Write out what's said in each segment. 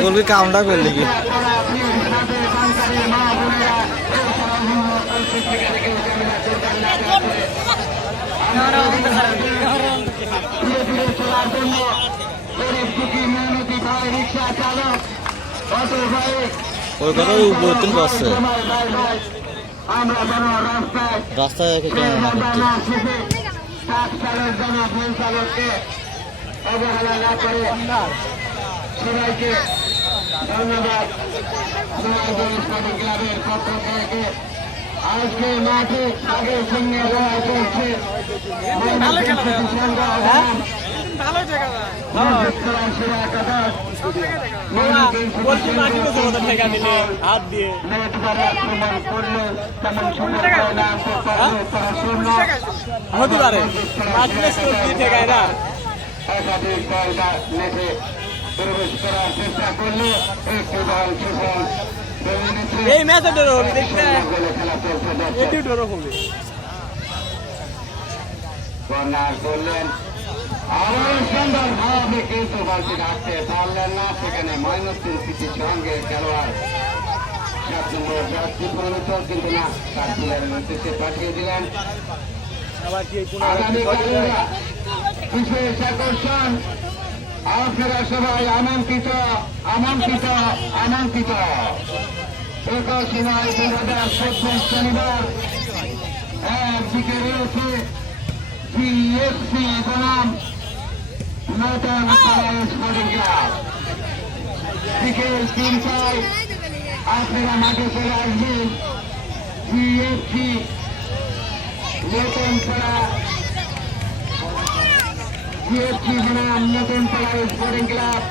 গোলকে কামটা করলি কি ওই কথা উপর তুল বসছে রাস্তায় অবহেলা না করে সবাইকে ধন্যবাদ। স্পোর্টিং ক্লাবের পক্ষ থেকে আজকে মাঠে আগের সঙ্গে লড়াই করছে। খেলা দেয়। বসে মতো ঠেকা দিলে হাত হতে পারে। একাধিক দল নেটে প্রবেশ করার চেষ্টা করলে একটি দল সুফল এই ম্যাচে ডর হবে দেখতে। এটি ডর হবে। কর্নার করলেন। আবার সুন্দর ভাবে কিন্তু বলটি রাখতে পারলেন না সেখানে ময়নসিং সিটির সঙ্গে খেলোয়াড়। সাত নম্বর জার্সি পরিণত কিন্তু না তার প্লেয়ারের উদ্দেশ্যে পাঠিয়ে দিলেন। আবার কি বিশেষ আকর্ষণ। আপনারা সবাই আমন্ত্রিত আমন্ত্রিত আমন্ত্রিত। একুশে হাজার শনিবার একদিকে রয়েছে জিএসসি বনাম নতুন বিকেল তিনটায় আপনারা মাঠে চলে আসবেন জিএসসি নতুন পাড়া জিএসটি বনাম নতুন পাড়া স্পোর্টিং ক্লাব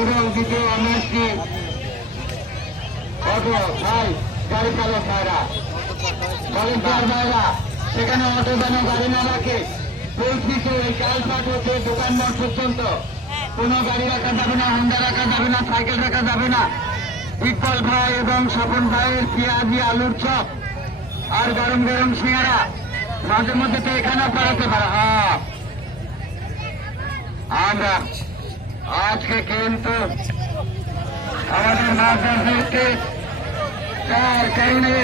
এবং দ্বিতীয় ম্যাচটি অটো, ভাই, গাড়ি চালক ভাইরা। ভলেন্টিয়ার ভাইরা, সেখানে অটো যেন গাড়ি না রাখে। পরিস্থিতি এই কালপাট হচ্ছে দোকান মোড় পর্যন্ত। কোনো গাড়ি রাখা যাবে না হোন্ডা রাখা যাবে না, সাইকেল রাখা যাবে না। ইকবাল ভাই এবং স্বপন ভাইয়ের পেঁয়াজি, আলুর চপ আর গরম গরম সিঙ্গারা। মাঝে মধ্যে তো এখানে পাঠাতে পারে হ্যাঁ। আমরা আজকে কিন্তু আমাদের মাঝে যার কারণে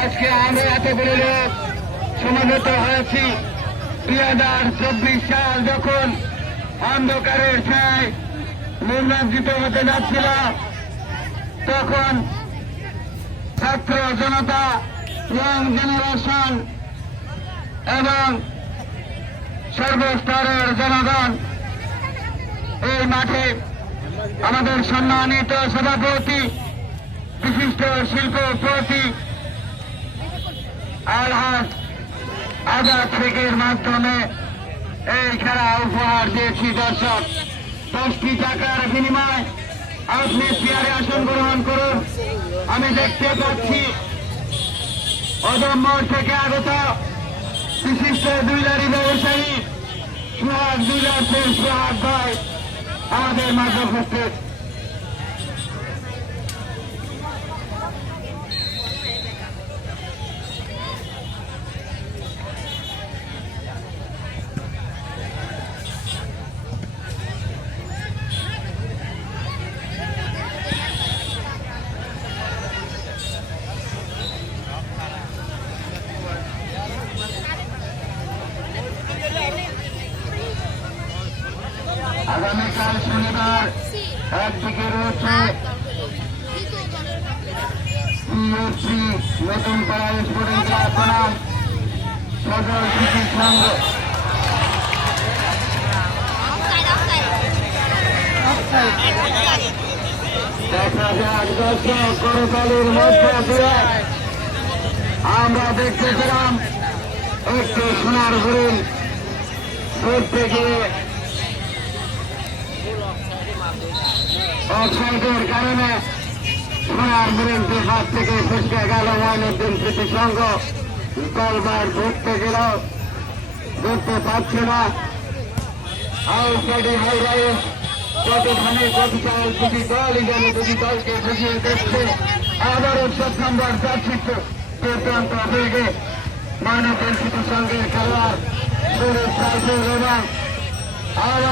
আজকে আমরা এতগুলো লোক সমাবেত হয়েছি। দুই হাজার চব্বিশ সাল যখন অন্ধকারের ছায় নির্বাচিত হতে যাচ্ছিল, তখন ছাত্র জনতা ইয়ং জেনারেশন এবং সর্বস্তরের জনগণ এই মাঠে আমাদের সম্মানিত সভাপতি, বিশিষ্ট শিল্পপতি আলহাজ আজাদ শেখের মাধ্যমে এই খেলা উপহার দিয়েছি দর্শক। দশটি টাকার বিনিময় আপনি চেয়ারে আসন গ্রহণ করুন। আমি দেখতে পাচ্ছি অদম্য থেকে আগত বিশিষ্ট দুইলারি ব্যবসায়ী সুহাগ দুইলার সুহাগ ভাই। আমাদের মাঝে আগামীকাল শনিবার একদিকে রয়েছে নতুন পাড়া স্পোর্টিং ক্লাব বনাম মধ্যে দিয়ে আমরা দেখতেছিলাম একটি সোনার হরিণ। ঘুরতে গিয়ে অফসাইডের কারণে সোনার হরিণটির হাত থেকে ফুসকে গেল ময়নুদ্দিন স্মৃতি সংঘ ধরতে গেল ধরতে পারছে না। আউটসাইডে হাইলাইট কতখানি কত চাল দুটি দলই যেন দুটি দলকে বুঝিয়ে দেখছে। আবারও সাত নম্বর চারশিত দুর্দান্ত বেগে মানবের স্মৃতি সংঘের খেলোয়াড় সুরেশ এবং আবারও